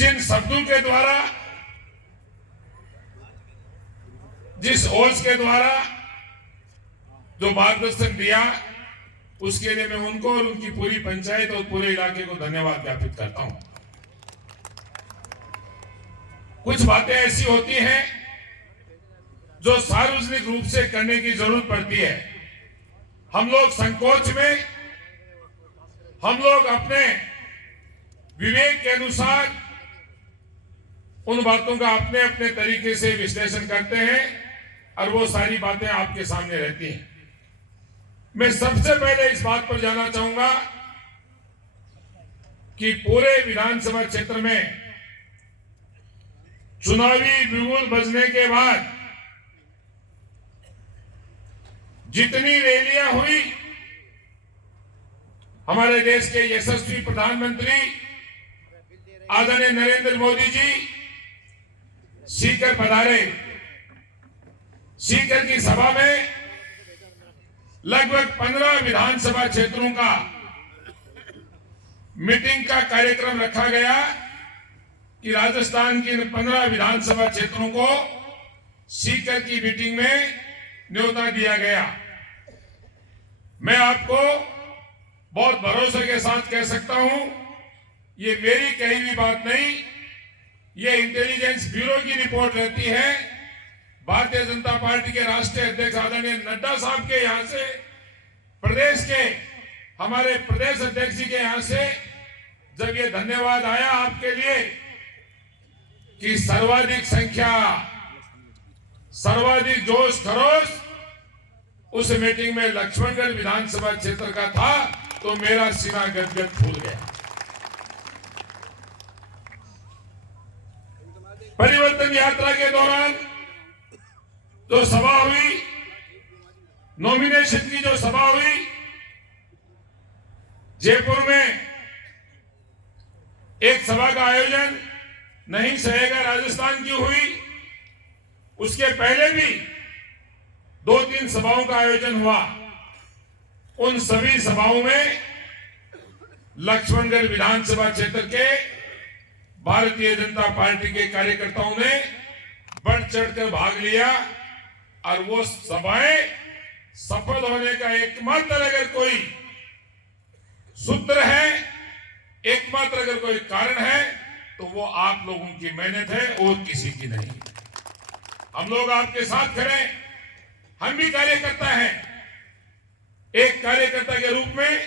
जिन शब्दों के द्वारा, जिस ओज के द्वारा जो मार्गदर्शन दिया, उसके लिए मैं उनको और उनकी पूरी पंचायत और पूरे इलाके को धन्यवाद ज्ञापित करता हूं। कुछ बातें ऐसी होती हैं जो सार्वजनिक रूप से करने की जरूरत पड़ती है। हम लोग संकोच में, हम लोग अपने विवेक के अनुसार उन बातों का अपने अपने तरीके से विश्लेषण करते हैं और वो सारी बातें आपके सामने रहती हैं। मैं सबसे पहले इस बात पर जाना चाहूंगा कि पूरे विधानसभा क्षेत्र में चुनावी बिगुल बजने के बाद जितनी रैलियां हुई, हमारे देश के यशस्वी प्रधानमंत्री आदरणीय नरेंद्र मोदी जी सीकर पधारे। सीकर की सभा में लगभग 15 विधानसभा क्षेत्रों का मीटिंग का कार्यक्रम रखा गया कि राजस्थान के 15 विधानसभा क्षेत्रों को सीकर की मीटिंग में न्योता दिया गया। मैं आपको बहुत भरोसे के साथ कह सकता हूं, ये मेरी कही हुई बात नहीं, ये इंटेलिजेंस ब्यूरो की रिपोर्ट रहती है। भारतीय जनता पार्टी के राष्ट्रीय अध्यक्ष आदरणीय नड्डा साहब के यहां से, प्रदेश के हमारे प्रदेश अध्यक्ष जी के यहां से जब ये धन्यवाद आया आपके लिए कि सर्वाधिक संख्या, सर्वाधिक जोश खरोश उस मीटिंग में लक्ष्मणगढ़ विधानसभा क्षेत्र का था, तो मेरा सीना गदगद फूल गया। परिवर्तन यात्रा के दौरान जो सभा हुई, नॉमिनेशन की जो सभा हुई, जयपुर में एक सभा का आयोजन नहीं सहेगा राजस्थान की हुई। उसके पहले भी 2-3 सभाओं का आयोजन हुआ। उन सभी सभाओं में लक्ष्मणगढ़ विधानसभा क्षेत्र के भारतीय जनता पार्टी के कार्यकर्ताओं ने बढ़ चढ़कर भाग लिया और वो सभाएं सफल होने का एकमात्र अगर कोई सूत्र है, एकमात्र अगर कोई कारण है, तो वो आप लोगों की मेहनत है और किसी की नहीं। हम लोग आपके साथ खड़े, हम भी कार्यकर्ता हैं। एक कार्यकर्ता के रूप में,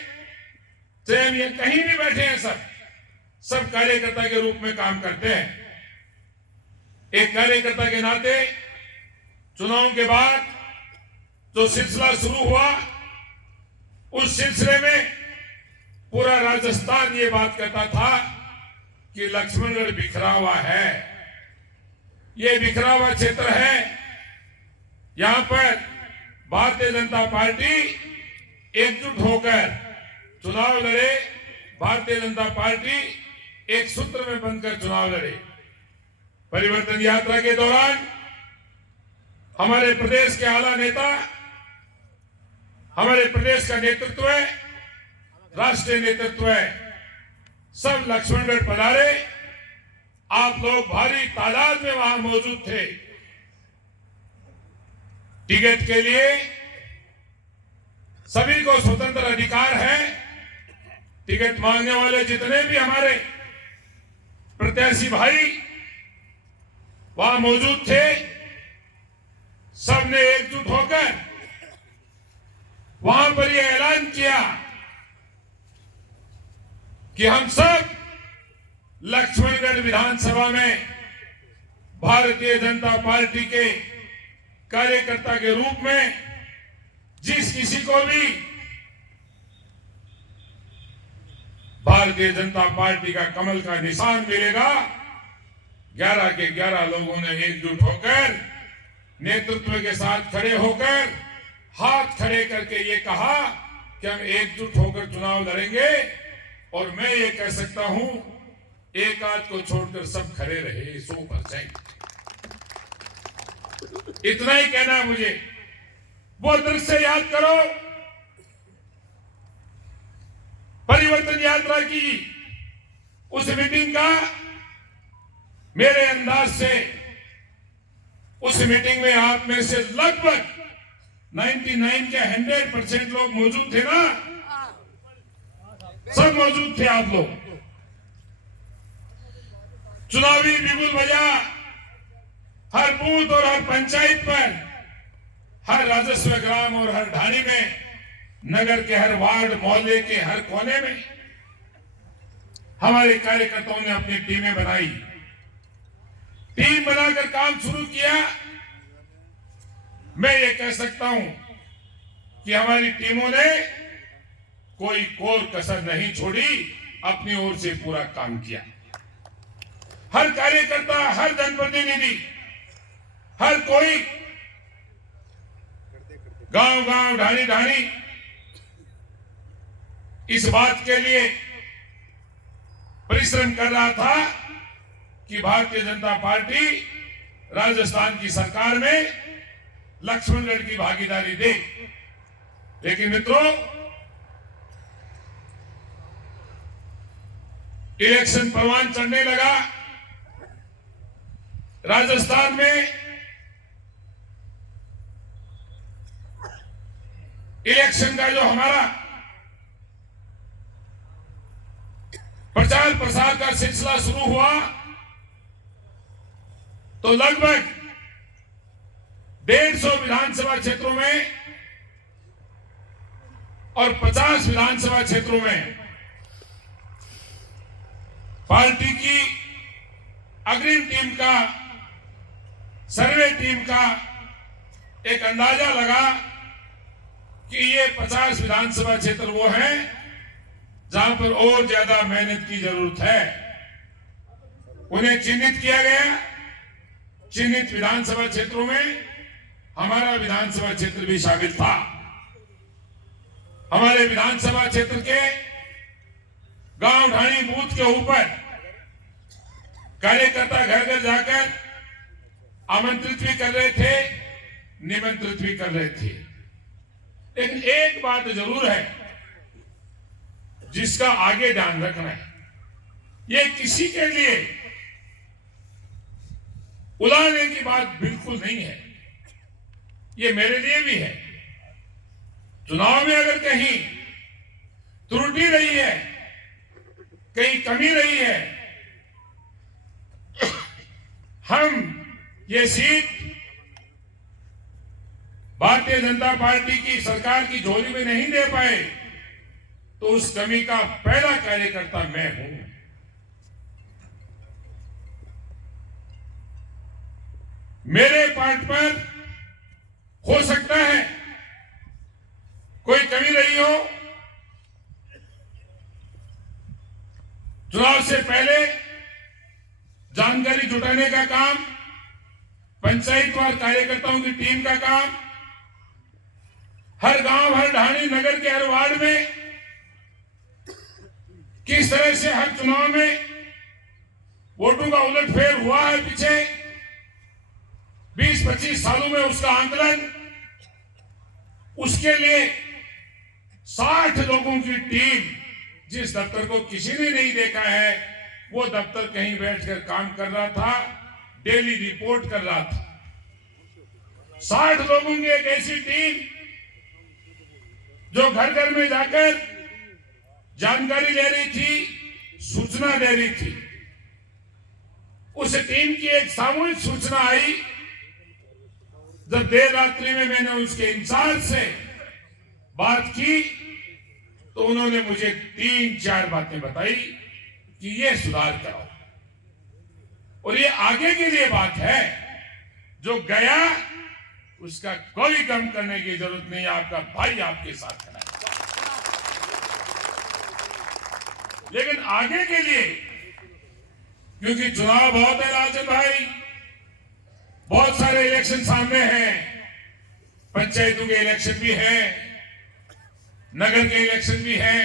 चाहे हम ये कहीं भी बैठे हैं, सब कार्यकर्ता के रूप में काम करते हैं। एक कार्यकर्ता के नाते चुनाव के बाद जो सिलसिला शुरू हुआ, उस सिलसिले में पूरा राजस्थान ये बात कहता था कि लक्ष्मणगढ़ बिखरा हुआ है, ये बिखरा हुआ क्षेत्र है। यहां पर भारतीय जनता पार्टी एकजुट होकर चुनाव लड़े, भारतीय जनता पार्टी एक सूत्र में बनकर चुनाव लड़े। परिवर्तन यात्रा के दौरान हमारे प्रदेश के आला नेता, हमारे प्रदेश का नेतृत्व है, राष्ट्रीय नेतृत्व है, सब लक्ष्मणगढ़ पधारे। आप लोग भारी तादाद में वहां मौजूद थे। टिकट के लिए सभी को स्वतंत्र अधिकार है। टिकट मांगने वाले जितने भी हमारे प्रत्याशी भाई वहां मौजूद थे, सबने एकजुट होकर वहां पर यह ऐलान किया कि हम सब लक्ष्मणगढ़ विधानसभा में भारतीय जनता पार्टी के कार्यकर्ता के रूप में जिस किसी को भी भारतीय जनता पार्टी का कमल का निशान मिलेगा, 11 के 11 लोगों ने एकजुट होकर, नेतृत्व के साथ खड़े होकर, हाथ खड़े करके ये कहा कि हम एकजुट होकर चुनाव लड़ेंगे। और मैं ये कह सकता हूं, एक आध को छोड़कर सब खड़े रहे 100%। इतना ही कहना है मुझे। वो दृश्य याद करो, परिवर्तन यात्रा की उस मीटिंग का मेरे अंदाज से उस मीटिंग में आप में से लगभग 99 के 100% लोग मौजूद थे ना? सब मौजूद थे आप लोग। चुनावी बिगुल बजा हर बूथ और हर पंचायत पर, हर राजस्व ग्राम और हर ढाणी में, नगर के हर वार्ड मोहल्ले के हर कोने में हमारे कार्यकर्ताओं ने अपनी टीमें बनाई। टीम बनाकर काम शुरू किया। मैं ये कह सकता हूं कि हमारी टीमों ने कोई कोर कसर नहीं छोड़ी, अपनी ओर से पूरा काम किया। हर कार्यकर्ता, हर जनप्रतिनिधि, हर कोई गांव गांव, ढाणी ढाणी इस बात के लिए परिश्रम कर रहा था कि भारतीय जनता पार्टी राजस्थान की सरकार में लक्ष्मणगढ़ की भागीदारी दे। लेकिन मित्रों, इलेक्शन परवान चढ़ने लगा। राजस्थान में इलेक्शन का जो हमारा प्रचार प्रसार का सिलसिला शुरू हुआ तो लगभग 150 विधानसभा क्षेत्रों में और 50 विधानसभा क्षेत्रों में पार्टी की अग्रिम टीम का, सर्वे टीम का एक अंदाजा लगा कि ये 50 विधानसभा क्षेत्र वो हैं जहां पर और ज्यादा मेहनत की जरूरत है। उन्हें चिन्हित किया गया। चिन्हित विधानसभा क्षेत्रों में हमारा विधानसभा क्षेत्र भी शामिल था। हमारे विधानसभा क्षेत्र के गांव ढाणी बूथ के ऊपर कार्यकर्ता घर घर जाकर आमंत्रित भी कर रहे थे, निमंत्रित भी कर रहे थे। लेकिन एक बात जरूर है जिसका आगे ध्यान रखना है, ये किसी के लिए उलाने की बात बिल्कुल नहीं है, ये मेरे लिए भी है। चुनाव में अगर कहीं त्रुटि रही है, कहीं कमी रही है, हम ये सीट भारतीय जनता पार्टी की सरकार की झोली में नहीं दे पाए तो उस कमी का पहला कार्यकर्ता मैं हूं। मेरे पार्ट पर हो सकता है कोई कमी रही हो। चुनाव से पहले जानकारी जुटाने का काम, पंचायतवार कार्यकर्ताओं की टीम का काम, हर गांव, हर ढाणी, नगर के हर वार्ड में किस तरह से हर चुनाव में वोटों का उलटफेर हुआ है पीछे 20-25 सालों में, उसका आंकलन, उसके लिए 60 लोगों की टीम, जिस दफ्तर को किसी ने नहीं देखा है, वो दफ्तर कहीं बैठकर काम कर रहा था, डेली रिपोर्ट कर रहा था। 60 लोगों की एक ऐसी टीम जो घर घर में जाकर जानकारी ले रही थी, सूचना दे रही थी। उस टीम की एक सामूहिक सूचना आई जब देर रात्रि में मैंने उसके इंचार्ज से बात की तो उन्होंने मुझे 3-4 बातें बताई कि ये सुधार करो और ये आगे के लिए बात है। जो गया उसका कोई गम करने की जरूरत नहीं, आपका भाई आपके साथ खड़ा है। लेकिन आगे के लिए, क्योंकि चुनाव बहुत है राजन भाई, बहुत सारे इलेक्शन सामने हैं, पंचायतों के इलेक्शन भी हैं, नगर के इलेक्शन भी हैं,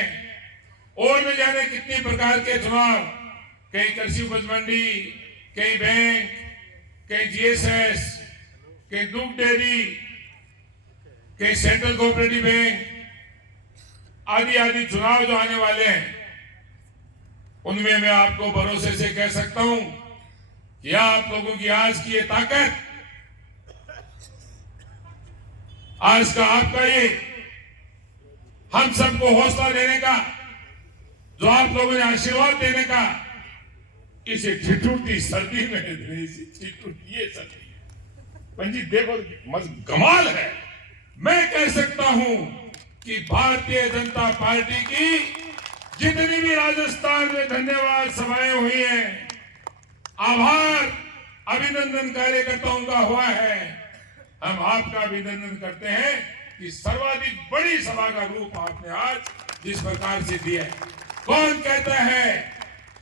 और न जाने कितनी प्रकार के चुनाव, कहीं कृषि उपज मंडी, कहीं बैंक, कहीं जीएसएस, कहीं दूध डेयरी, कहीं सेंट्रल कोऑपरेटिव बैंक, आदि आदि चुनाव जो आने वाले हैं, उनमें मैं आपको भरोसे से कह सकता हूं कि आप लोगों की आज की ये ताकत, आज का आपका ये हम सबको हौसला देने का, जो आप लोगों ने आशीर्वाद देने का, इसे ठिठुरती सर्दी में ये सर्दी पंजी देखो कमाल है। मैं कह सकता हूं कि भारतीय जनता पार्टी की जितनी भी राजस्थान में धन्यवाद सभाएं हुई हैं, आभार अभिनंदन कार्यकर्ताओं का हुआ है, हम आपका अभिनंदन करते हैं कि सर्वाधिक बड़ी सभा का रूप आपने आज जिस प्रकार से दिया है। कौन कहता है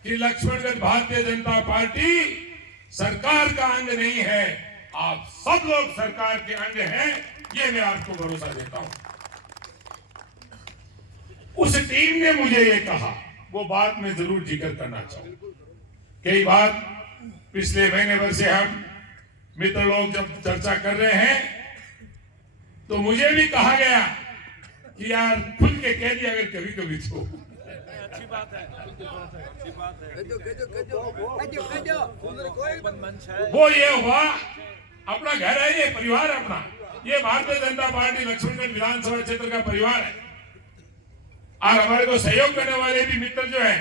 कि लक्ष्मणगढ़ भारतीय जनता पार्टी सरकार का अंग नहीं है? आप सब लोग सरकार के अंग हैं, ये मैं आपको भरोसा देता हूं। उस टीम ने मुझे ये कहा, वो बात मैं जरूर जिक्र करना चाहूंगा। कई बार पिछले महीने भर से हम मित्र लोग जब चर्चा कर रहे हैं तो मुझे भी कहा गया कि यार खुल के कह दिया अगर कभी कभी तो। अच्छी बात है, अच्छी बात है। वो ये हुआ, अपना घर है, ये परिवार अपना, ये भारतीय जनता पार्टी लक्ष्मणगढ़ विधानसभा क्षेत्र का परिवार है। और हमारे को सहयोग करने वाले भी मित्र जो है,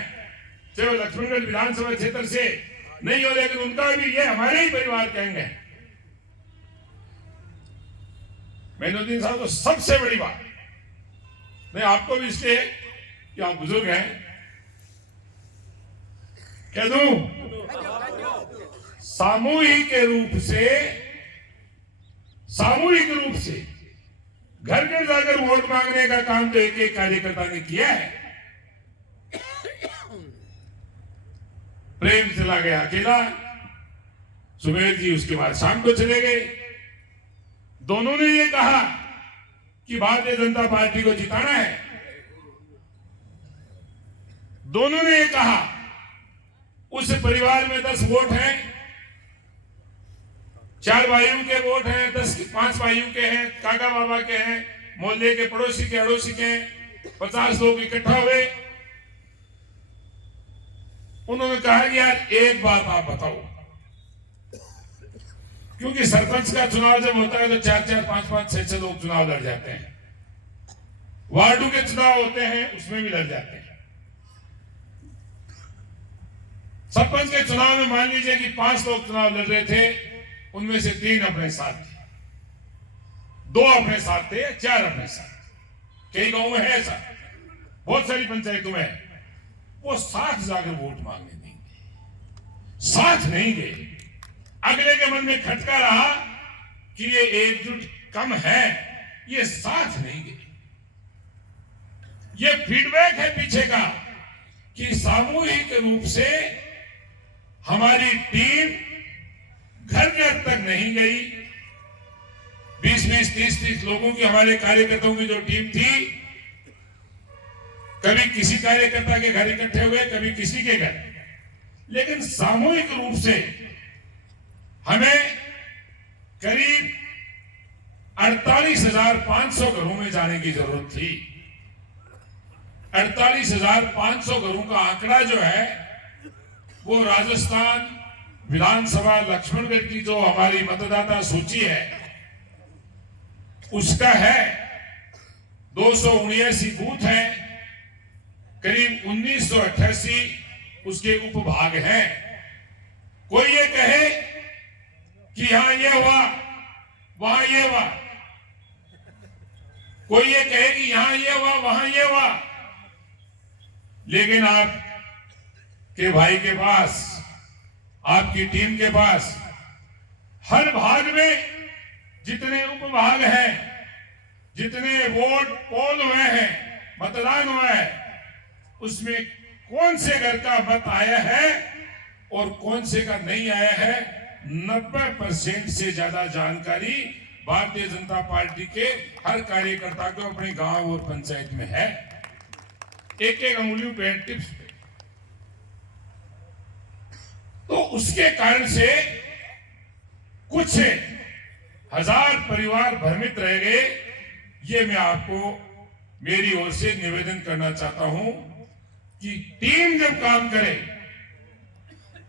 चाहे वो लक्ष्मणगढ़ विधानसभा क्षेत्र से नहीं हो, लेकिन उनका भी ये हमारे ही परिवार के अंग है। मेनुद्दीन साहब तो सबसे बड़ी बात, मैं आपको भी इसलिए कि आप बुजुर्ग हैं कह दूं, सामूहिक रूप से घर घर जाकर वोट मांगने का काम तो एक एक कार्यकर्ता ने किया है। प्रेम चला गया अकेला, सुमेर जी उसके बाद शाम को चले गए। दोनों ने ये कहा कि भारतीय जनता पार्टी को जिताना है। दोनों ने ये कहा, उस परिवार में 10 वोट हैं, 4 भाइयों के वोट हैं, 5 भाइयों के हैं, काका बाबा के हैं, मोहल्ले के पड़ोसी के अड़ोसी के हैं, 50 लोग इकट्ठा हुए। उन्होंने कहा कि यार एक बात आप बताओ, क्योंकि सरपंच का चुनाव जब होता है तो 4-4, 5-5, 6-6 लोग चुनाव लड़ जाते हैं। वार्डों के चुनाव होते हैं, उसमें भी लड़ जाते हैं। सरपंच के चुनाव में मान लीजिए कि 5 लोग चुनाव लड़ रहे थे, उनमें से 3 अपने साथ थे, 2 अपने साथ थे, 4 अपने साथ। कई गांव में है ऐसा, बहुत सारी पंचायतों में वो साथ जाकर वोट मांगने नहीं गए, साथ नहीं गए। अगले के मन में खटका रहा कि ये एकजुट कम है, ये साथ नहीं गए। ये फीडबैक है पीछे का कि सामूहिक रूप से हमारी टीम घर घर तक नहीं गई। 20-20, 30-30 लोगों की हमारे कार्यकर्ताओं की जो टीम थी, कभी किसी कार्यकर्ता के घर इकट्ठे हुए, कभी किसी के घर, लेकिन सामूहिक रूप से हमें करीब 48,500 घरों में जाने की जरूरत थी। 48,500 घरों का आंकड़ा जो है वो राजस्थान विधानसभा लक्ष्मणगढ़ की जो हमारी मतदाता सूची है उसका है। 279 बूथ है, करीब 1988 उसके उपभाग हैं। कोई ये कहे कि यहां ये हुआ, वहां ये हुआ, कोई ये कहे कि यहां ये हुआ, वहां ये हुआ, लेकिन आप के भाई के पास, आपकी टीम के पास हर भाग में जितने उपभाग हैं, जितने वोट पोल हुए हैं, मतदान हुआ है, उसमें कौन से घर का मत आया है और कौन से का नहीं आया है, 90% से ज्यादा जानकारी भारतीय जनता पार्टी के हर कार्यकर्ता को अपने गांव और पंचायत में है। एक एक अंगुलियों पे, टिप्स पे। तो उसके कारण से कुछ 1000 परिवार भ्रमित रह गए। ये मैं आपको मेरी ओर से निवेदन करना चाहता हूं कि टीम जब काम करे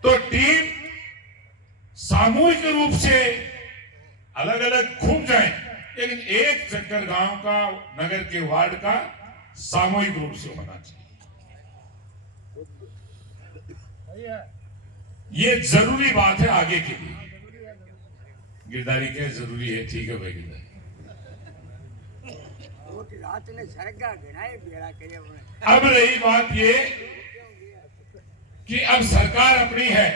तो टीम सामूहिक रूप से अलग अलग घूम जाए, लेकिन एक चक्कर गांव का, नगर के वार्ड का सामूहिक रूप से होना चाहिए। ये जरूरी बात है आगे के लिए। गिरदारी क्या जरूरी है? ठीक है भाई गिरदारी। अब रही बात ये कि अब सरकार अपनी है,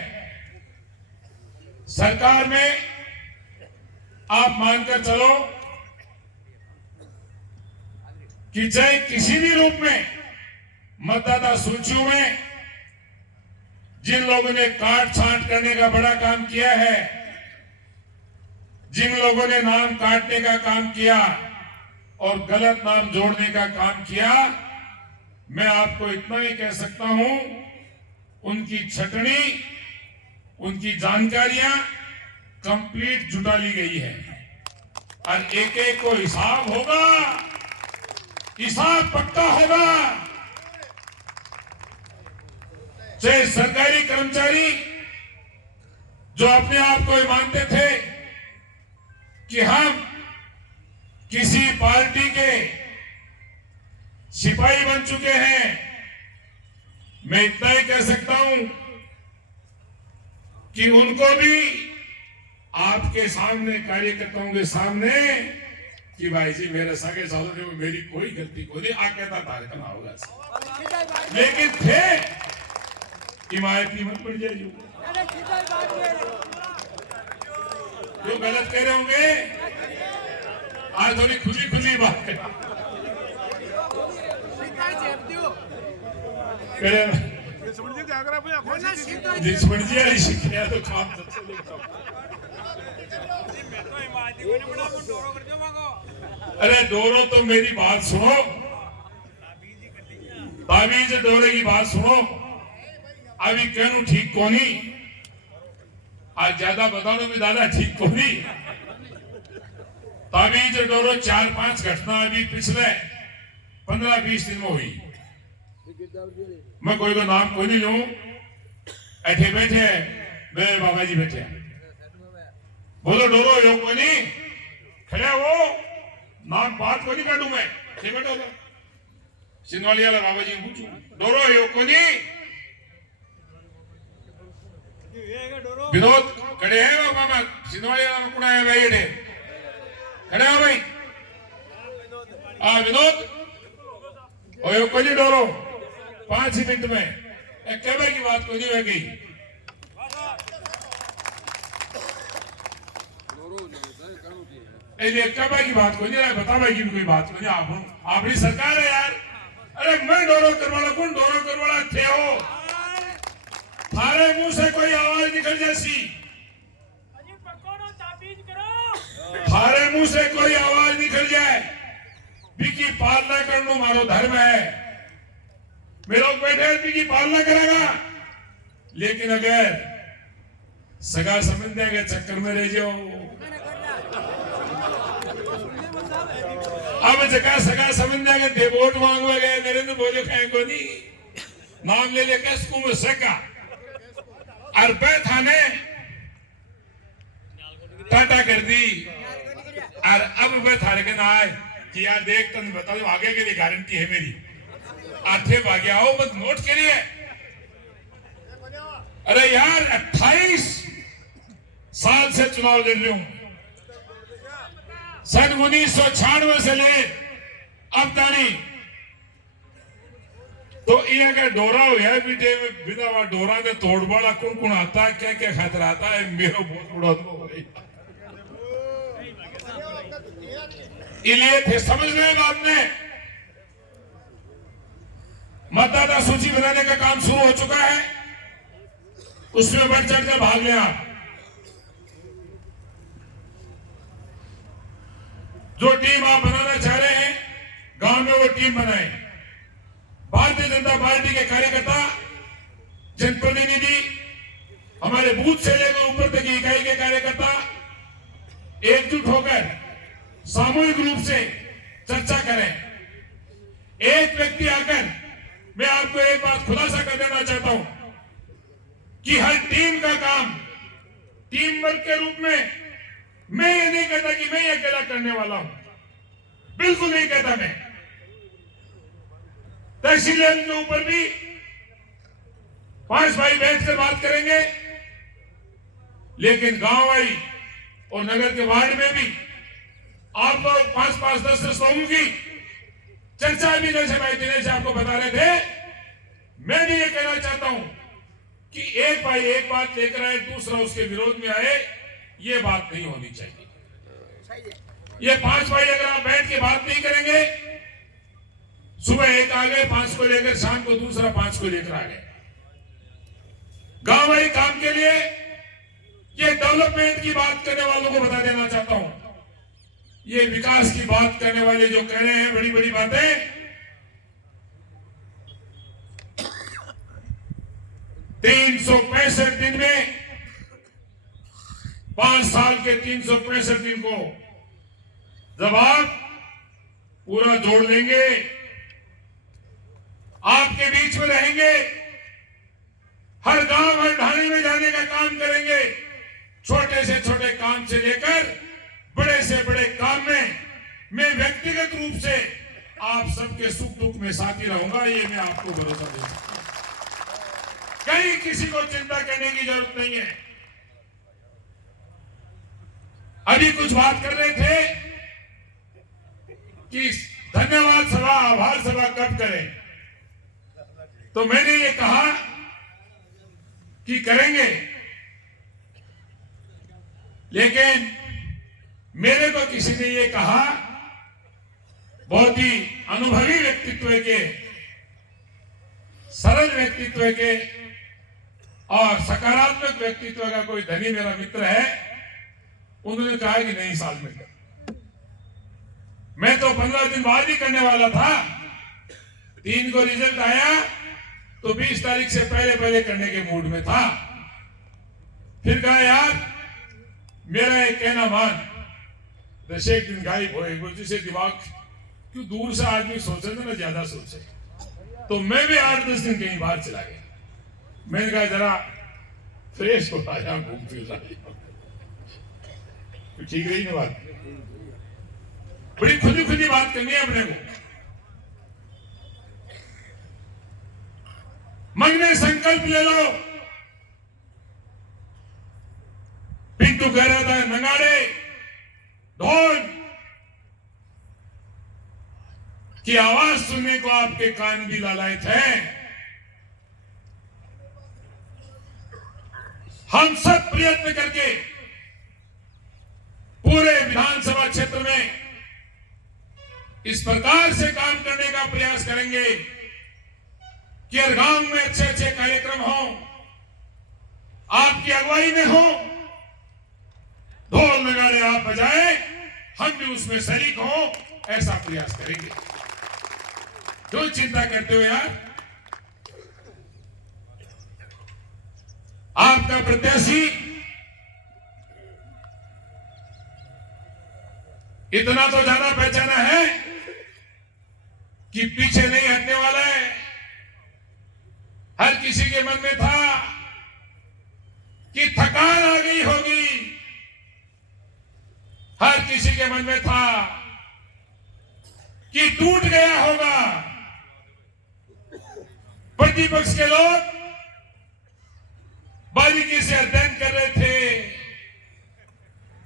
सरकार में आप मानकर चलो कि चाहे किसी भी रूप में मतदाता सूचियों में जिन लोगों ने काट छांट करने का बड़ा काम किया है, जिन लोगों ने नाम काटने का काम किया और गलत नाम जोड़ने का काम किया, मैं आपको इतना ही कह सकता हूं, उनकी छटनी, उनकी जानकारियां कंप्लीट जुटा ली गई है और एक एक को हिसाब होगा, हिसाब पक्का होगा। चाहे सरकारी कर्मचारी जो अपने आप को मानते थे कि हम किसी पार्टी के सिपाही बन चुके हैं, मैं इतना ही कह सकता हूं कि उनको भी आपके सामने, कार्यकर्ताओं के सामने, कि भाई जी मेरे सगे सहोदर में मेरी कोई गलती को नहीं, कहता कार्यक्रम होगा, लेकिन थे हिमायती मत पड़ जाए जो गलत कह रहे होंगे। आज थोड़ी खुली खुली बात है। तो काम अरे डोरो तो मेरी बात सुनो, ताबीज डोरे की बात सुनो। अभी कहूं ठीक को नहीं, आज ज्यादा बता दो भी दादा ठीक को नहीं। ताबीज डोरो 4-5 घटना अभी पिछले 15-20 दिन में हुई। मैं कोई को नाम कोई नहीं लूं, ऐठे बैठे मेरे बाबा जी बैठे, बोलो डोरो यो को नहीं खड़े वो नाम बात को नहीं काटू मैं, बैठो सिंधवाली वाला बाबा जी पूछू डोरो यो को नहीं। विनोद खड़े हैं मामा, सिंधवाली वाला कुड़ा है भाई, ये खड़े हो भाई। विनोद और को नहीं डोरो 5 मिनट में एक कहने की बात कोई नहीं हो गई। कहने की बात कोई नहीं है, बता भाई की कोई बात कोई नहीं। आपकी सरकार है यार। अरे मैं डोरो करवाला, कौन डोरो करवाला थे हो? थारे मुंह से कोई आवाज निकल जैसी, थारे मुंह से कोई आवाज निकल जाए की पालना करना मारो धर्म है, मेरे बैठे की पालना करेगा। लेकिन अगर सगा समझने के चक्कर में रह जाओ, अब जगह सगा समझने के वोट मांगवा गए, नरेंद्र बोलो कहें को नहीं नाम ले लेकर स्कूल में सका अरबे थाने टाटा कर दी। और अब वे थाने के ना आए कि यार देख तुम बता दो आगे के लिए गारंटी है मेरी, आठे भाग्य आओ बस नोट के लिए। अरे यार 28 साल से चुनाव लड़ रही हूं, सन 1996 से ले अब तारी। तो ये अगर डोरा हो यार बेटे बिना डोरा ने तोड़ बड़ा कौन कौन आता है, क्या क्या खतरा आता है, मेरा बहुत बड़ा तो इसलिए थे समझने बात में मतदाता सूची बनाने का काम शुरू हो चुका है, उसमें बढ़ चढ़कर भाग लिया। जो टीम आप बनाना चाह रहे हैं गांव में वो टीम बनाए। भारतीय जनता पार्टी के कार्यकर्ता, जनप्रतिनिधि, हमारे बूथ से लेकर ऊपर तक की इकाई के कार्यकर्ता एकजुट होकर सामूहिक रूप से चर्चा करें। एक व्यक्ति आकर मैं आपको एक बात खुलासा कर देना चाहता हूं कि हर टीम का काम टीम वर्क के रूप में। मैं ये नहीं कहता कि मैं ये अकेला करने वाला हूं, बिल्कुल नहीं कहता मैं। तहसील लेवल के ऊपर भी 5 भाई बैठकर बात करेंगे, लेकिन गांव वाई और नगर के वार्ड में भी आप लोग 5-5, 10-10 लोगों की चर्चा भी जैसे भाई दिनेश आपको बता रहे थे। मैं भी ये कहना चाहता हूं कि एक भाई एक बात लेकर आए, दूसरा उसके विरोध में आए, ये बात नहीं होनी चाहिए। ये 5 भाई अगर आप बैठ के बात नहीं करेंगे, सुबह एक आ गए 5 को लेकर, शाम को दूसरा 5 को लेकर आ गए। गांव काम के लिए ये डेवलपमेंट की बात करने वालों को बता देना चाहता हूं, ये विकास की बात करने वाले जो कह रहे हैं बड़ी बड़ी बातें, 365 दिन में 5 साल के 365 दिन को जब आप पूरा जोड़ लेंगे, आपके बीच में रहेंगे, हर गांव हर ढाणी में जाने का काम करेंगे, छोटे से छोटे काम से लेकर बड़े से बड़े काम में मैं व्यक्तिगत रूप से आप सबके सुख दुख में साथी रहूंगा, ये मैं आपको भरोसा दे सकता हूं। कहीं किसी को चिंता करने की जरूरत नहीं है। अभी कुछ बात कर रहे थे कि धन्यवाद सभा, आभार सभा कब करें, तो मैंने ये कहा कि करेंगे, लेकिन मेरे को किसी ने ये कहा, बहुत ही अनुभवी व्यक्तित्व के, सरल व्यक्तित्व के और सकारात्मक व्यक्तित्व का कोई धनी मेरा मित्र है, उन्होंने कहा कि नहीं साल में कर। मैं तो 15 दिन बाद ही करने वाला था, 3 को रिजल्ट आया तो 20 तारीख से पहले पहले करने के मूड में था। फिर कहा यार मेरा एक कहना मान, दशे एक दिन गायब हो, जिसे दिमाग क्यों दूर से आदमी सोचे ना ज्यादा सोचे, तो मैं भी 8-10 दिन कहीं बाहर चला गया। मैंने कहा जरा फ्रेश हो आया, घूम फिर रहा, ठीक रही ना बात। बड़ी खुदी खुदी बात करनी है अपने को। मन में संकल्प ले लो। पिंटू कह रहा था नगाड़े ढोल की आवाज सुनने को आपके कान भी लालायित है। हम सब प्रयत्न करके पूरे विधानसभा क्षेत्र में इस प्रकार से काम करने का प्रयास करेंगे कि हर गांव में अच्छे अच्छे कार्यक्रम हो, आपकी अगुवाई में हो, ढोल नगाड़े आप बजाएं, हम भी उसमें शरीक हो, ऐसा प्रयास करेंगे। क्यों चिंता करते हो यार? आपका प्रत्याशी इतना तो ज्यादा पहचाना है कि पीछे नहीं हटने वाला है। हर किसी के मन में था कि थकान आ गई होगी, हर किसी के मन में था कि टूट गया होगा। प्रतिपक्ष के लोग बारीकी से अध्ययन कर रहे थे,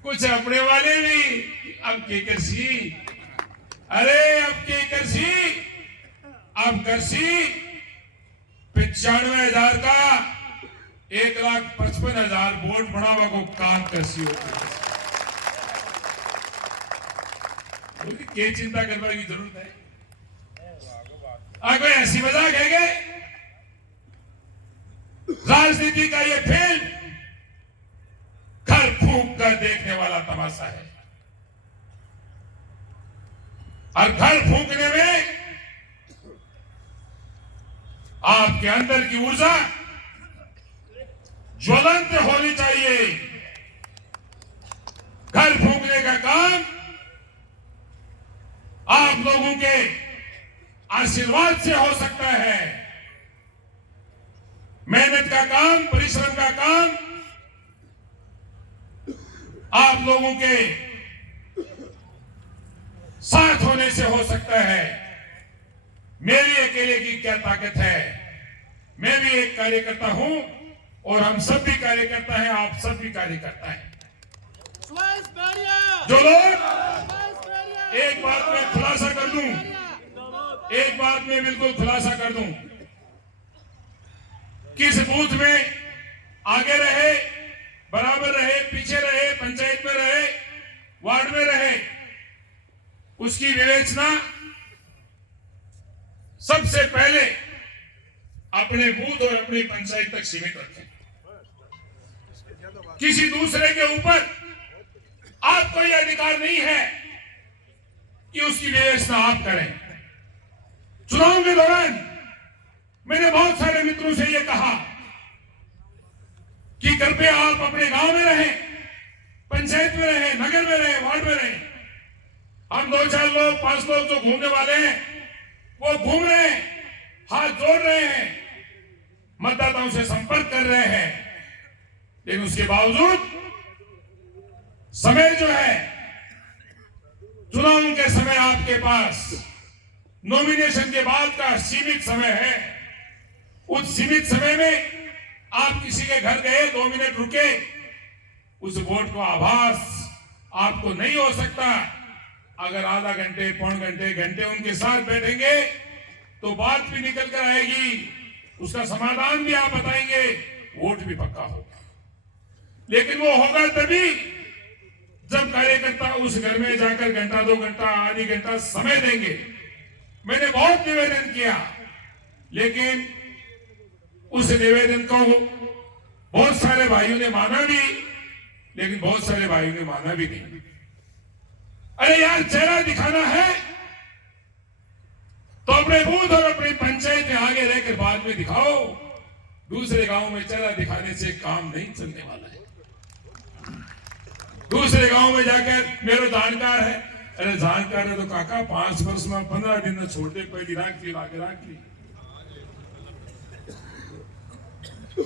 कुछ अपने वाले भी, अब केकरसी, अरे अब केकरसी, अब करसी 95,000 का 1,55,000 वोट बढ़ावा को काम करसी होती क्या चिंता करने की जरूरत है? कोई ऐसी मजाक है क्या? राजनीति का ये खेल घर फूंक कर देखने वाला तमाशा है, और घर फूंकने में आपके अंदर की ऊर्जा ज्वलंत होनी चाहिए। घर फूंकने का काम आप लोगों के आशीर्वाद से हो सकता है। मेहनत का काम, परिश्रम का काम आप लोगों के साथ होने से हो सकता है। मेरी अकेले की क्या ताकत है? मैं भी एक कार्यकर्ता हूं और हम सब भी कार्यकर्ता हैं, आप सब भी कार्यकर्ता हैं। जो लोग, एक बात मैं खुलासा कर दूं, एक बात मैं बिल्कुल खुलासा कर दूं, किस बूथ में आगे रहे, बराबर रहे, पीछे रहे, पंचायत में रहे, वार्ड में रहे, उसकी विवेचना सबसे पहले अपने बूथ और अपनी पंचायत तक सीमित रखें। किसी दूसरे के ऊपर आपको यह अधिकार नहीं है कि उसकी विवेचना आप करें। चुनाव के दौरान मैंने बहुत सारे मित्रों से यह कहा कि कृपया आप अपने गांव में रहें, पंचायत में रहें, नगर में रहें, वार्ड में रहें। हम 2-4 लोग, 5 लोग जो घूमने वाले हैं वो घूम रहे हैं, हाथ जोड़ रहे हैं, मतदाताओं से संपर्क कर रहे हैं, लेकिन उसके बावजूद समय जो है, चुनाव के समय आपके पास नॉमिनेशन के बाद का सीमित समय है। उस सीमित समय में आप किसी के घर गए, 2 मिनट रुके, उस वोट को आभास आपको नहीं हो सकता। अगर आधा घंटे, पौन घंटे उनके साथ बैठेंगे तो बात भी निकल कर आएगी, उसका समाधान भी आप बताएंगे, वोट भी पक्का होगा। लेकिन वो होगा तभी जब कार्यकर्ता उस घर में जाकर घंटा, 2 घंटा, आधी घंटा समय देंगे। मैंने बहुत निवेदन किया, लेकिन उस निवेदन को बहुत सारे भाइयों ने माना भी, लेकिन बहुत सारे भाइयों ने माना भी नहीं। अरे यार, चेहरा दिखाना है तो अपने बूथ और अपनी पंचायत में आगे रहकर बाद में दिखाओ। दूसरे गांव में चेहरा दिखाने से काम नहीं चलने वाला है। दूसरे गांव में जाकर मेरे जानकार है, अरे जानकार है तो काका 5 वर्ष में 15 दिन में छोड़ दे, पहली राख ली।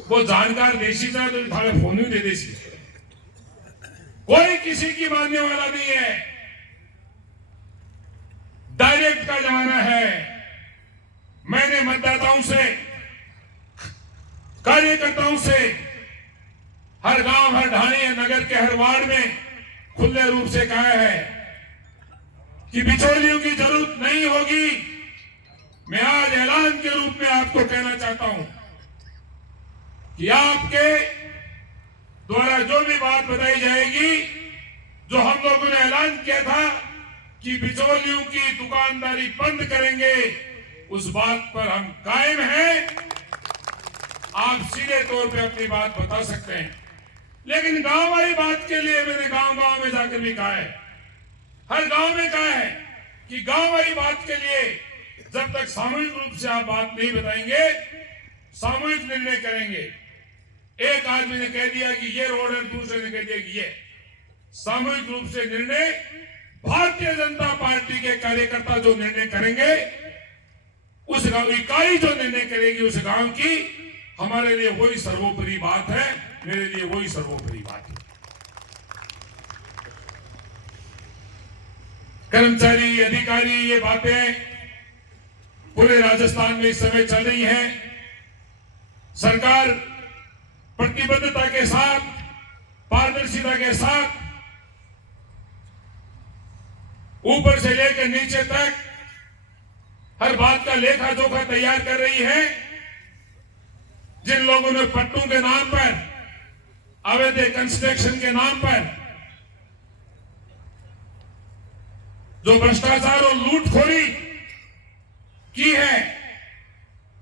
वो जानकार देशी था तो थाले फोन ही दे देसी। कोई किसी की मानने वाला नहीं है। डायरेक्ट का जमाना है। मैंने मतदाताओं से, कार्यकर्ताओं से हर गांव, हर ढाणी, नगर के हर वार्ड में खुले रूप से कहा है कि बिचौलियों की जरूरत नहीं होगी। मैं आज ऐलान के रूप में आपको कहना चाहता हूं कि आपके द्वारा जो भी बात बताई जाएगी, जो हम लोगों ने ऐलान किया था कि बिचौलियों की दुकानदारी बंद करेंगे, उस बात पर हम कायम हैं। आप सीधे तौर पे अपनी बात बता सकते हैं, लेकिन गांव वाली बात के लिए मैंने गांव में जाकर भी कहा है, हर गांव में कहा है कि गांव वाली बात के लिए जब तक सामूहिक रूप से आप बात नहीं बताएंगे, सामूहिक निर्णय करेंगे। एक आदमी ने कह दिया कि ये रोड है, दूसरे ने कह दिया कि ये। सामूहिक रूप से निर्णय भारतीय जनता पार्टी के कार्यकर्ता जो निर्णय करेंगे, उस गांव इकाई जो निर्णय करेगी उस गांव की, हमारे लिए वही सर्वोपरि बात है, मेरे लिए वही सर्वोपरि बात है। कर्मचारी, अधिकारी, ये बातें पूरे राजस्थान में इस समय चल रही हैं। सरकार प्रतिबद्धता के साथ, पारदर्शिता के साथ, ऊपर से लेकर नीचे तक हर बात का लेखा जोखा तैयार कर रही है। जिन लोगों ने पट्टों के नाम पर, अवैध कंस्ट्रक्शन के नाम पर जो भ्रष्टाचार और लूटखोरी की है,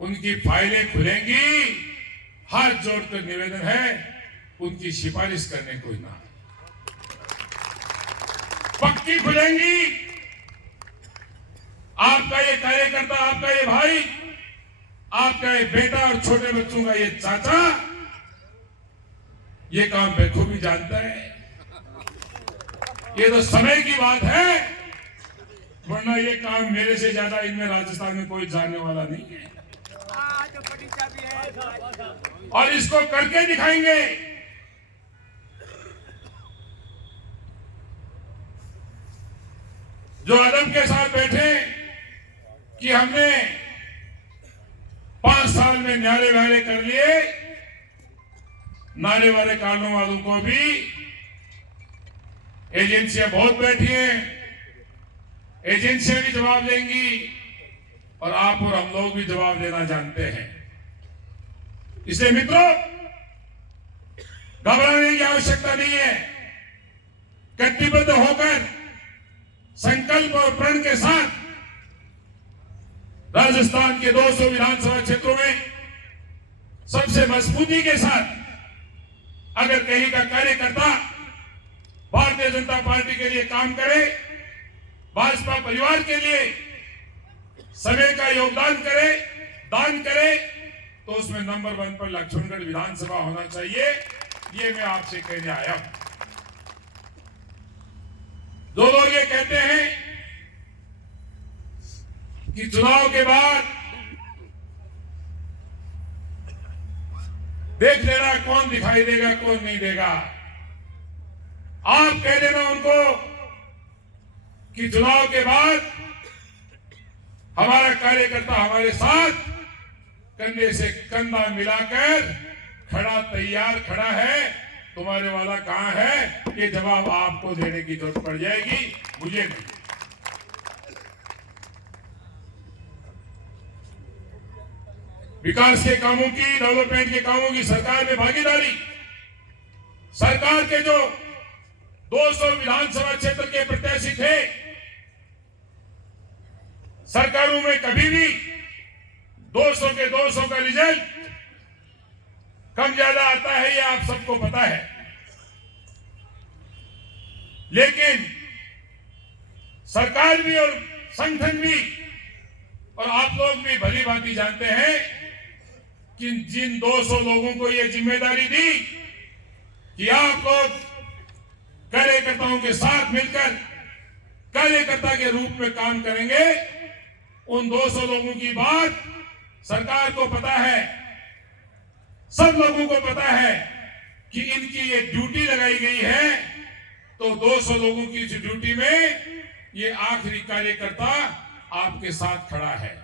उनकी फाइलें खुलेंगी। हाथ जोड़कर निवेदन है, उनकी सिफारिश करने कोई ना, पक्की खुलेंगी। आपका ये कार्यकर्ता, आपका ये भाई, आपका ये बेटा और छोटे बच्चों का ये चाचा ये काम बखूबी जानता है। ये तो समय की बात है, वरना ये काम मेरे से ज्यादा इनमें राजस्थान में कोई जानने वाला नहीं है। और इसको करके दिखाएंगे। जो अदब के साथ बैठे कि हमने 5 साल में नारे वारे कर लिए, नारे वाले कारणों वालों को भी एजेंसियां बहुत बैठी हैं, एजेंसियां भी जवाब देंगी और आप और हम लोग भी जवाब देना जानते हैं। इसलिए मित्रों, घबराने की आवश्यकता नहीं है। कटिबद्ध होकर संकल्प और प्रण के साथ राजस्थान के 200 विधानसभा क्षेत्रों में सबसे मजबूती के साथ अगर कहीं का कार्यकर्ता भारतीय जनता पार्टी के लिए काम करे, भाजपा परिवार के लिए समय का योगदान करे, दान करे, तो उसमें नंबर 1 पर लक्ष्मणगढ़ विधानसभा होना चाहिए। ये मैं आपसे कहने आया हूं। दो लोग ये कहते हैं कि चुनाव के बाद देख लेना कौन दिखाई देगा कौन नहीं देगा। आप कह देना उनको कि चुनाव के बाद हमारा कार्यकर्ता हमारे साथ कंधे से कंधा मिलाकर खड़ा तैयार खड़ा है, तुम्हारे वाला कहां है, ये जवाब आपको देने की जरूरत पड़ जाएगी, मुझे नहीं। विकास के कामों की, डेवलपमेंट के कामों की सरकार में भागीदारी, सरकार के जो 200 विधानसभा क्षेत्र के प्रत्याशी थे, सरकारों में कभी भी 200 के 200 का रिजल्ट कम ज्यादा आता है, ये आप सबको पता है। लेकिन सरकार भी और संगठन भी और आप लोग भी भली भांति जानते हैं कि जिन 200 लोगों को ये जिम्मेदारी दी कि आप लोग कार्यकर्ताओं के साथ मिलकर कार्यकर्ता के रूप में काम करेंगे, उन 200 लोगों की बात सरकार को पता है, सब लोगों को पता है कि इनकी ये ड्यूटी लगाई गई है, तो 200 लोगों की इस ड्यूटी में ये आखिरी कार्यकर्ता आपके साथ खड़ा है।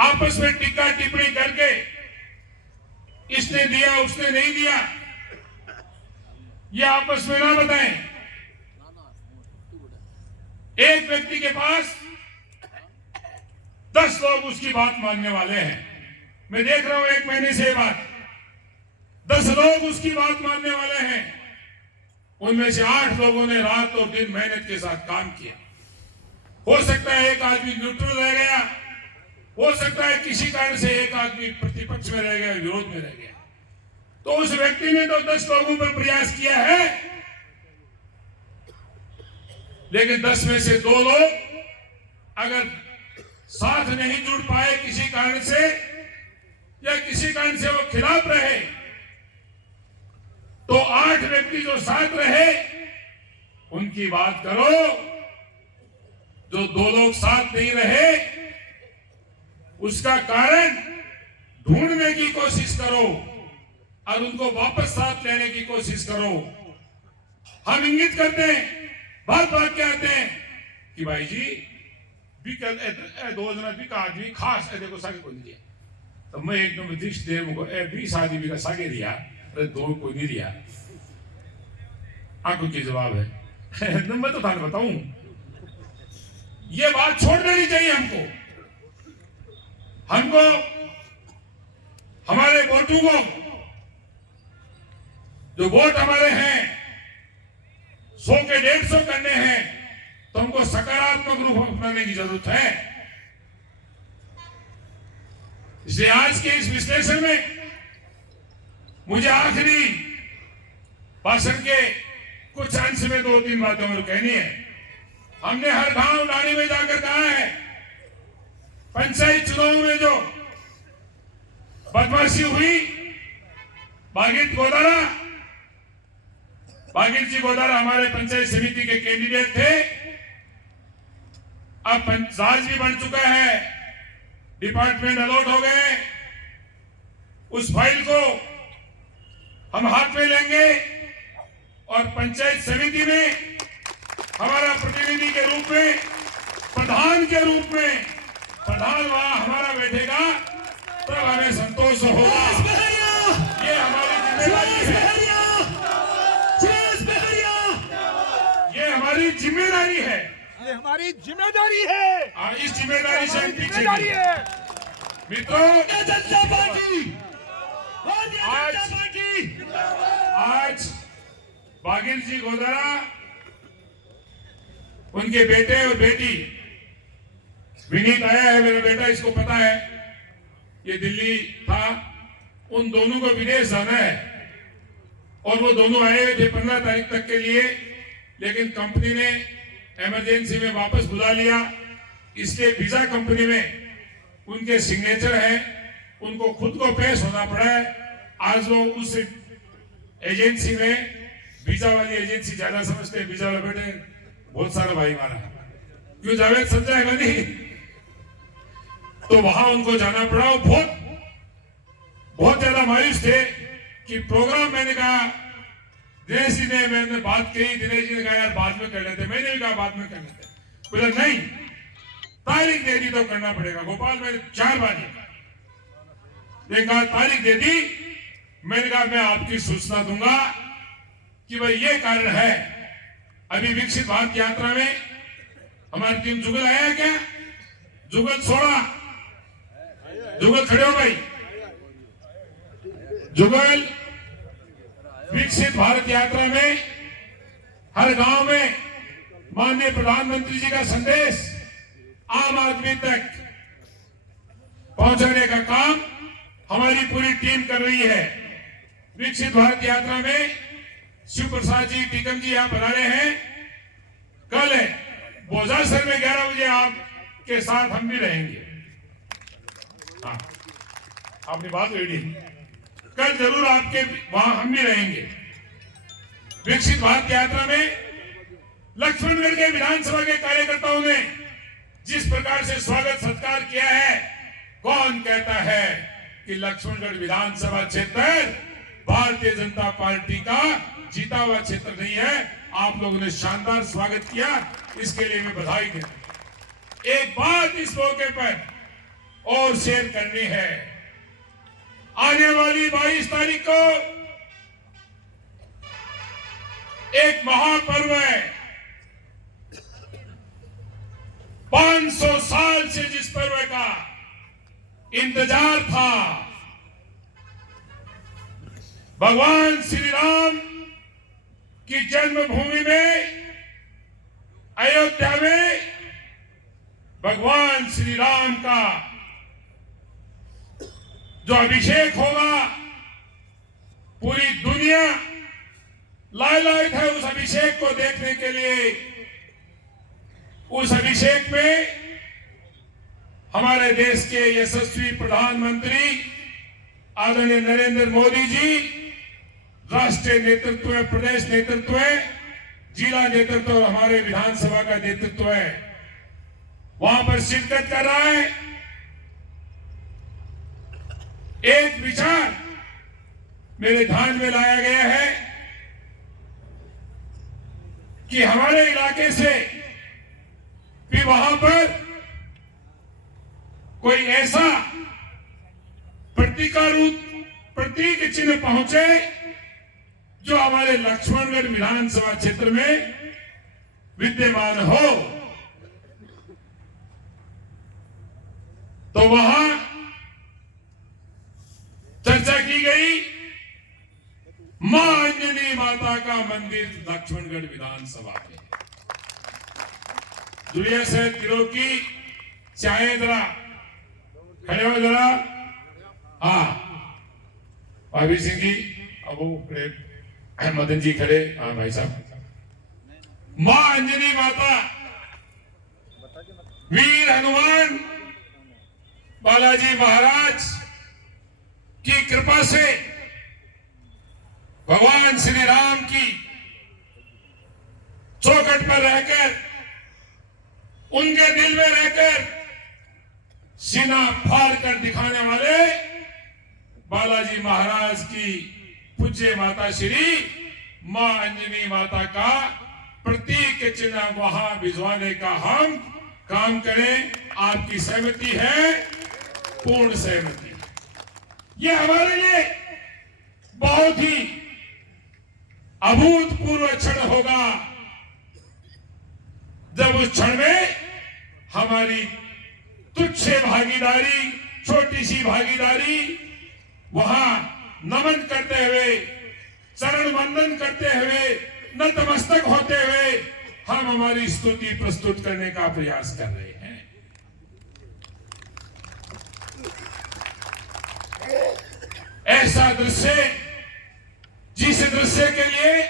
आपस में टिक्का टिप्पणी करके इसने दिया उसने नहीं दिया, ये आपस में ना बताएं। एक व्यक्ति के पास 10 लोग उसकी बात मानने वाले हैं। मैं देख रहा हूं 1 महीने से बात, 10 लोग उसकी बात मानने वाले हैं। उनमें से 8 लोगों ने रात और दिन मेहनत के साथ काम किया। हो सकता है एक आदमी न्यूट्रल रह गया, हो सकता है किसी कारण से एक आदमी प्रतिपक्ष में रह गया, विरोध में रह गया, तो उस व्यक्ति ने तो 10 लोगों पर प्रयास किया है, लेकिन 10 में से 2 लोग अगर साथ नहीं जुड़ पाए किसी कारण से, या किसी कारण से वो खिलाफ रहे, तो 8 व्यक्ति जो साथ रहे उनकी बात करो। जो 2 लोग साथ नहीं रहे उसका कारण ढूंढने की कोशिश करो और उनको वापस साथ लेने की कोशिश करो। हम इंगित करते हैं, बात बात के आते हैं कि भाई जी भी 2 जना भी का आदमी खास देखो सागे को नहीं दिया, तो मैं एकदम दृष्टि दे मुझको 20 आदमी का सागे दिया, 2 को नहीं दिया। आंखों की जवाब है मैं तो थाने बताऊं, ये बात छोड़ देनी चाहिए हमको हमारे वोटों को, जो वोट हमारे हैं 100 के 150 करने हैं, तो हमको सकारात्मक रूप अपनाने की जरूरत है। इसलिए आज के इस विश्लेषण में मुझे आखिरी भाषण के कुछ अंश में 2-3 बातें और कहनी है। हमने हर गांव डाणी में जाकर कहा है, पंचायत चुनाव में जो बदमाशी हुई, बागित जी गोदारा हमारे पंचायत समिति के कैंडिडेट थे, अब पंचायत भी बन चुका है, डिपार्टमेंट अलॉट हो गए। उस फाइल को हम हाथ में लेंगे और पंचायत समिति में हमारा प्रतिनिधि के रूप में, प्रधान के रूप में, प्रधान वहां हमारा बैठेगा तब हमें संतोष होगा। ये हमारी जिम्मेदारी है, ये हमारी जिम्मेदारी है, ये हमारी जिम्मेदारी है। और इस जिम्मेदारी से हम पीछे जिम्मेदारी नहीं। है। मित्रों, जनता पार्टी, आज बागिर जी गोदरा, उनके बेटे और बेटी, विनीत आया है मेरा बेटा, इसको पता है, ये दिल्ली था, उन दोनों को विदेश जाना है और वो दोनों आए हुए थे 15 तारीख तक के लिए, लेकिन कंपनी ने इमरजेंसी में वापस बुला लिया, इसलिए वीजा कंपनी में उनके सिग्नेचर है, उनको खुद को पेश होना पड़ा है। आज वो उस एजेंसी में, वीजा वाली एजेंसी ज्यादा समझते हैं, वीजा वाले बेटे बहुत सारा भाई मारा, क्यों जावेद समझाएगा नहीं, तो वहां उनको जाना पड़ा। बहुत ज्यादा मायूस थे कि प्रोग्राम, मैंने कहा दिनेश जी ने, मैंने बात कही, दिनेश जी ने कहा यार बाद में कर लेते, मैंने भी कहा बाद में कर लेते, बोला नहीं, तारीख दे दी तो करना पड़ेगा। गोपाल मैंने 4 बार कहा तारीख दे दी, मैंने कहा मैं आपकी सूचना दूंगा कि भाई ये कारण है। अभी विकसित भारत यात्रा में हमारी टीम जुगल आया क्या? जुगल छोड़ा, जुगल खड़े हो भाई, जुगल विकसित भारत यात्रा में हर गांव में माननीय प्रधानमंत्री जी का संदेश आम आदमी तक पहुंचाने का काम हमारी पूरी टीम कर रही है। विकसित भारत यात्रा में शिव प्रसाद जी, टीकम जी यहां बना रहे हैं। कल है बोझासर में 11 बजे आपके साथ हम भी रहेंगे। हाँ, आपने बात रेडी, कल जरूर आपके वहां हम भी रहेंगे। विकसित भारत यात्रा में लक्ष्मणगढ़ के विधानसभा के कार्यकर्ताओं ने जिस प्रकार से स्वागत सत्कार किया है, कौन कहता है कि लक्ष्मणगढ़ विधानसभा क्षेत्र भारतीय जनता पार्टी का जीता हुआ क्षेत्र नहीं है। आप लोगों ने शानदार स्वागत किया, इसके लिए मैं बधाई देता। एक बात इस मौके पर और शेयर करनी है, आने वाली 22 तारीख को एक महापर्व है। 500 साल से जिस पर्व का इंतजार था, भगवान श्री राम की जन्मभूमि में अयोध्या में भगवान श्री राम का जो अभिषेक होगा, पूरी दुनिया लालायित है उस अभिषेक को देखने के लिए। उस अभिषेक में हमारे देश के यशस्वी प्रधानमंत्री आदरणीय नरेंद्र मोदी जी, राष्ट्रीय नेतृत्व है, प्रदेश नेतृत्व है, जिला नेतृत्व और हमारे विधानसभा का नेतृत्व है, वहां पर शिरकत कर रहा है। एक विचार मेरे ध्यान में लाया गया है कि हमारे इलाके से भी वहां पर कोई ऐसा प्रतीक चिन्ह पहुंचे जो हमारे लक्ष्मणगढ़ विधानसभा क्षेत्र में विद्यमान हो। तो वहां चर्चा की गई, मां अंजनी माता का मंदिर लक्ष्मणगढ़ विधानसभा में। जुड़िया से तिरो की चाहे जरा खड़े हो जरा। हाँ, भाभी सिंह जी, अब मदन जी खड़े। हाँ भाई साहब, मां अंजनी माता, वीर हनुमान बालाजी महाराज की कृपा से भगवान श्री राम की चौखट पर रहकर, उनके दिल में रहकर सीना फाड़ कर दिखाने वाले बालाजी महाराज की पूज्य माता श्री मां अंजनी माता का प्रतीक चिन्ह वहां भिजवाने का हम काम करें। आपकी सहमति है? पूर्ण सहमति। यह हमारे लिए बहुत ही अभूतपूर्व क्षण होगा जब उस क्षण में हमारी तुच्छ भागीदारी, छोटी सी भागीदारी, वहां नमन करते हुए, चरण वंदन करते हुए, नतमस्तक होते हुए हम हमारी स्तुति प्रस्तुत करने का प्रयास कर रहे हैं। ऐसा दृश्य, जिस दृश्य के लिए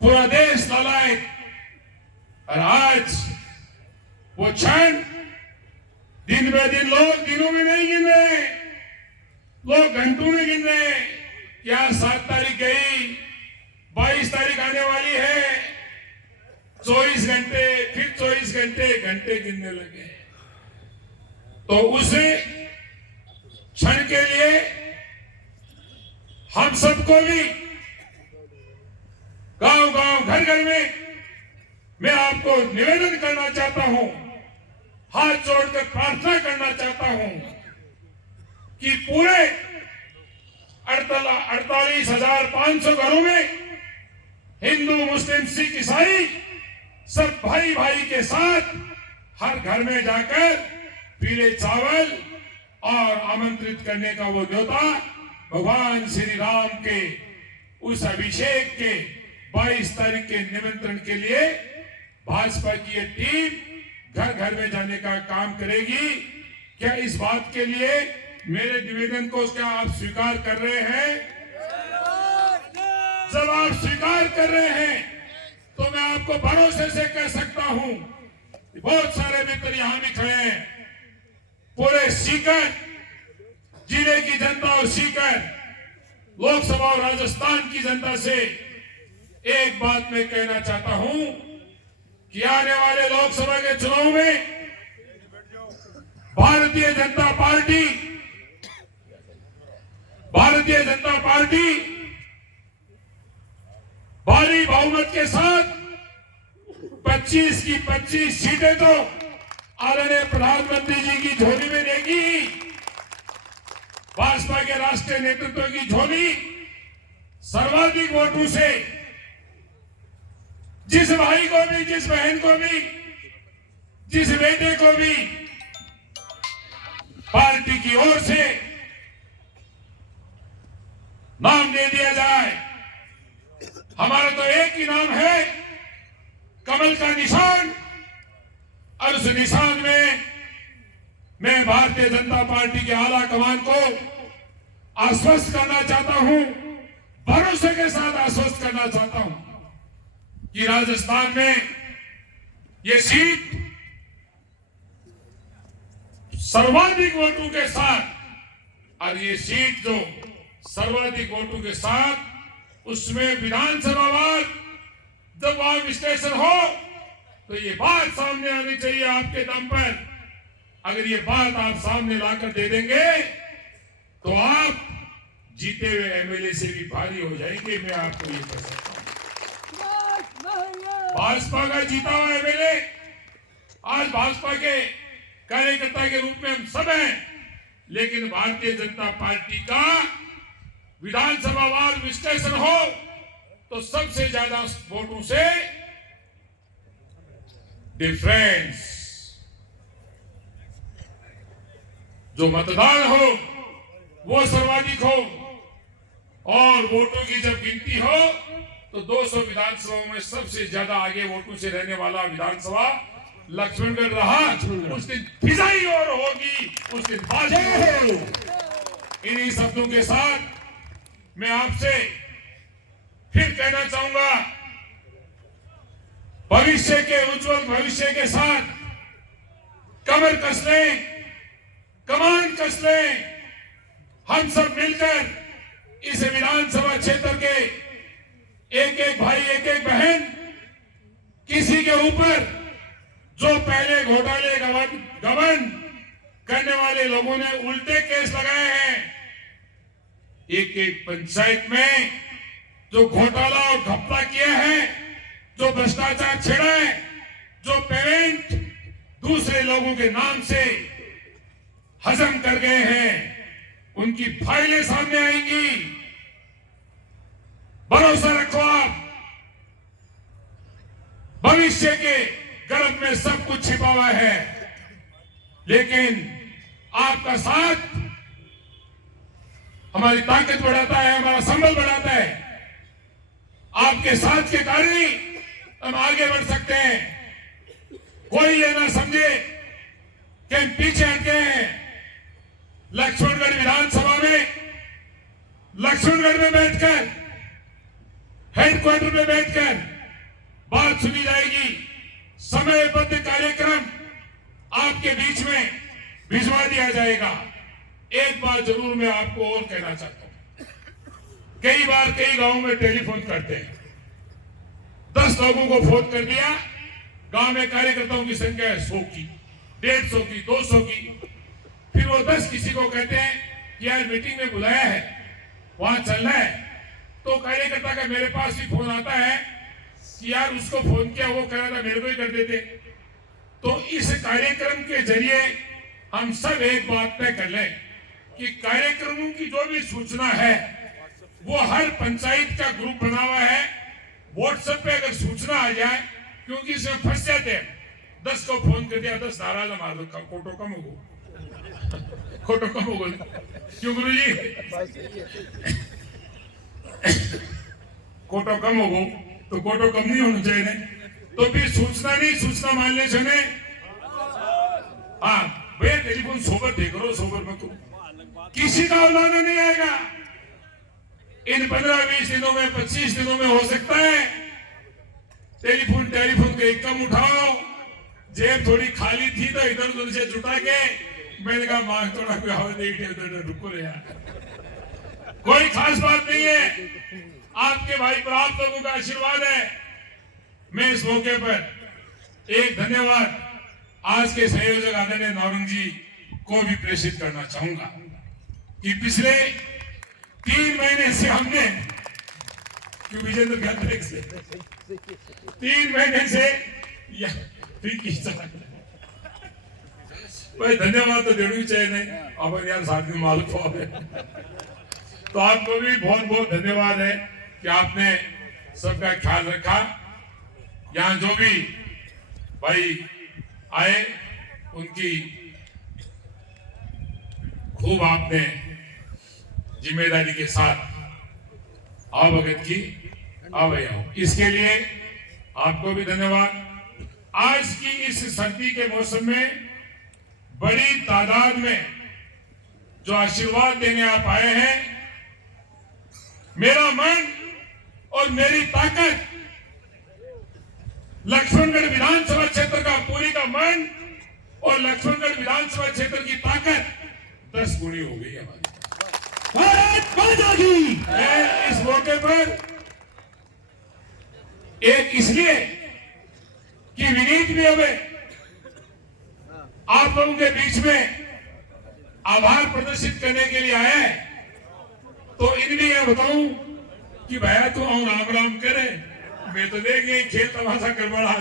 पूरा देश लालायित, और आज वो क्षण दिन ब दिन लोग दिनों में नहीं गिन रहे, लोग घंटों में गिन रहे। क्या 7 तारीख गई, 22 तारीख आने वाली है, 24 घंटे, फिर 24 घंटे, घंटे गिनने लगे। तो उस क्षण के लिए हम सबको भी गांव-गांव, घर-घर में मैं आपको निवेदन करना चाहता हूं, हाथ जोड़कर प्रार्थना करना चाहता हूं कि पूरे 48,500 घरों में हिंदू, मुस्लिम, सिख, ईसाई सब भाई भाई के साथ हर घर में जाकर पीले चावल और आमंत्रित करने का वो न्योता भगवान श्री राम के उस अभिषेक के 22 तारीख के निमंत्रण के लिए भाजपा की ये टीम घर घर में जाने का काम करेगी। क्या इस बात के लिए मेरे निवेदन को क्या आप स्वीकार कर रहे हैं? जब आप स्वीकार कर रहे हैं तो मैं आपको भरोसे से कह सकता हूं, बहुत सारे मित्र यहां भी खड़े हैं, पूरे सीकर जिले की जनता और सीकर लोकसभा और राजस्थान की जनता से एक बात मैं कहना चाहता हूं कि आने वाले लोकसभा के चुनाव में भारतीय जनता पार्टी भारी बहुमत के साथ 25 की 25 सीटें तो आदरणीय प्रधानमंत्री जी की झोली में देगी। भाजपा के राष्ट्रीय नेतृत्व की झोली सर्वाधिक वोटों से जिस भाई को भी, जिस बहन को भी, जिस बेटे को भी पार्टी की ओर से नाम दे दिया जाए। हमारा तो एक ही नाम है, कमल का निशान, और उस निशान में मैं भारतीय जनता पार्टी के आला कमान को आश्वस्त करना चाहता हूं, भरोसे के साथ आश्वस्त करना चाहता हूं कि राजस्थान में ये सीट सर्वाधिक वोटों के साथ, और ये सीट जो सर्वाधिक वोटों के साथ, उसमें विधानसभावार जब वहां विश्लेषण हो तो ये बात सामने आनी चाहिए आपके दम पर। अगर ये बात आप सामने लाकर दे देंगे तो आप जीते हुए एमएलए से भी भारी हो जाएंगे। मैं आपको ये कह सकता हूं, भाजपा का जीता हुआ एमएलए आज भाजपा के कार्यकर्ता के रूप में हम सब हैं, लेकिन भारतीय जनता पार्टी का विधानसभावार विश्लेषण हो तो सबसे ज्यादा वोटों से डिफरेंस, जो मतदान हो वो सर्वाधिक हो, और वोटों की जब गिनती हो तो 200 विधानसभाओं में सबसे ज्यादा आगे वोटों से रहने वाला विधानसभा लक्ष्मणगढ़ रहा। उस दिन फिजाई और होगी, उस दिन बाजी होगी। इन्हीं शब्दों के साथ मैं आपसे फिर कहना चाहूंगा, भविष्य के उज्जवल भविष्य के साथ कमर कस लें, कमान कस लें, हम सब मिलकर इस विधानसभा क्षेत्र के एक एक भाई, एक एक बहन, किसी के ऊपर जो पहले घोटाले गबन करने वाले लोगों ने उल्टे केस लगाए हैं, एक एक पंचायत में जो घोटाला और घपला किया है, जो भ्रष्टाचार छेड़ा है, जो पेमेंट दूसरे लोगों के नाम से हजम कर गए हैं, उनकी फाइलें सामने आएंगी। भरोसा रखो आप, भविष्य के गर्भ में सब कुछ छिपा हुआ है, लेकिन आपका साथ हमारी ताकत बढ़ाता है, हमारा संबल बढ़ाता है। आपके साथ के कारण ही हम आगे बढ़ सकते हैं। कोई ये ना समझे कि हम पीछे हटके हैं। लक्ष्मणगढ़ विधानसभा में, लक्ष्मणगढ़ में बैठकर, हेडक्वार्टर में बैठकर बात सुनी जाएगी। समयबद्ध कार्यक्रम आपके बीच में भिजवा दिया जाएगा। एक बात जरूर मैं आपको और कहना चाहता हूं, कई बार कई गांवों में टेलीफोन करते हैं, 10 लोगों को फोन कर दिया, गांव में कार्यकर्ताओं की संख्या है 100 की, 150 की, 200 की, फिर वो 10 किसी को कहते हैं कि यार मीटिंग में बुलाया है, वहां चलना है, तो कार्यकर्ता का मेरे पास भी फोन आता है कि यार उसको फोन किया, वो कह रहा था मेरे को ही कर देते। तो इस कार्यक्रम के जरिए हम सब एक बात तय कर लें कि कार्यक्रमों की जो भी सूचना है वो हर पंचायत का ग्रुप बना हुआ है, व्हाट्सएप पे अगर सूचना आ जाए, क्योंकि इसमें फंस जाते हैं, 10 को फोन कर दिया, 10 नाराज मार दो, फोटो कम होगो, फोटो कम होगो, क्यों गुरु जी, फोटो कम होगो तो फोटो कम नहीं होना चाहिए, तो फिर सूचना नहीं, सूचना मानने से नहीं। हाँ भैया, टेलीफोन सोबर देख रो, सोबर मत, किसी का औलादा नहीं आएगा। इन 15-20 दिनों में, 25 दिनों में हो सकता है टेलीफोन को एक कम उठाओ। जेब थोड़ी खाली थी तो इधर उधर से जुटा के मैंने कहा मांग थोड़ा कोई हवा देख उधर रुको रे यार, कोई खास बात नहीं है, आपके भाई पर आप लोगों का आशीर्वाद है। मैं इस मौके पर एक धन्यवाद आज के संयोजक आदरणीय नौरंग जी को भी प्रेषित करना चाहूंगा कि पिछले 3 महीने से हमने, क्यों विजेंद्र गंतरेक से 3 महीने से धन्यवाद तो देना ही चाहिए, नहीं अब यार साथ में मालूम है, तो आपको भी बहुत बहुत धन्यवाद है कि आपने सबका ख्याल रखा। यहाँ जो भी भाई आए उनकी खूब आपने जिम्मेदारी के साथ अवगत की, इसके लिए आपको भी धन्यवाद। आज की इस सर्दी के मौसम में बड़ी तादाद में जो आशीर्वाद देने आप आए हैं, मेरा मन और मेरी ताकत लक्ष्मणगढ़ विधानसभा क्षेत्र का पूरी का मन और लक्ष्मणगढ़ विधानसभा क्षेत्र की ताकत 10 गुनी हो गई हमारी। इस मौके पर एक इसलिए कि विनीत भी हमें आप लोगों के बीच में आभार प्रदर्शित करने के लिए आया है, तो इनमें यह बताऊं कि भैया तू राम राम करे, मैं तो देख गई खेल तमाशा कर बड़ा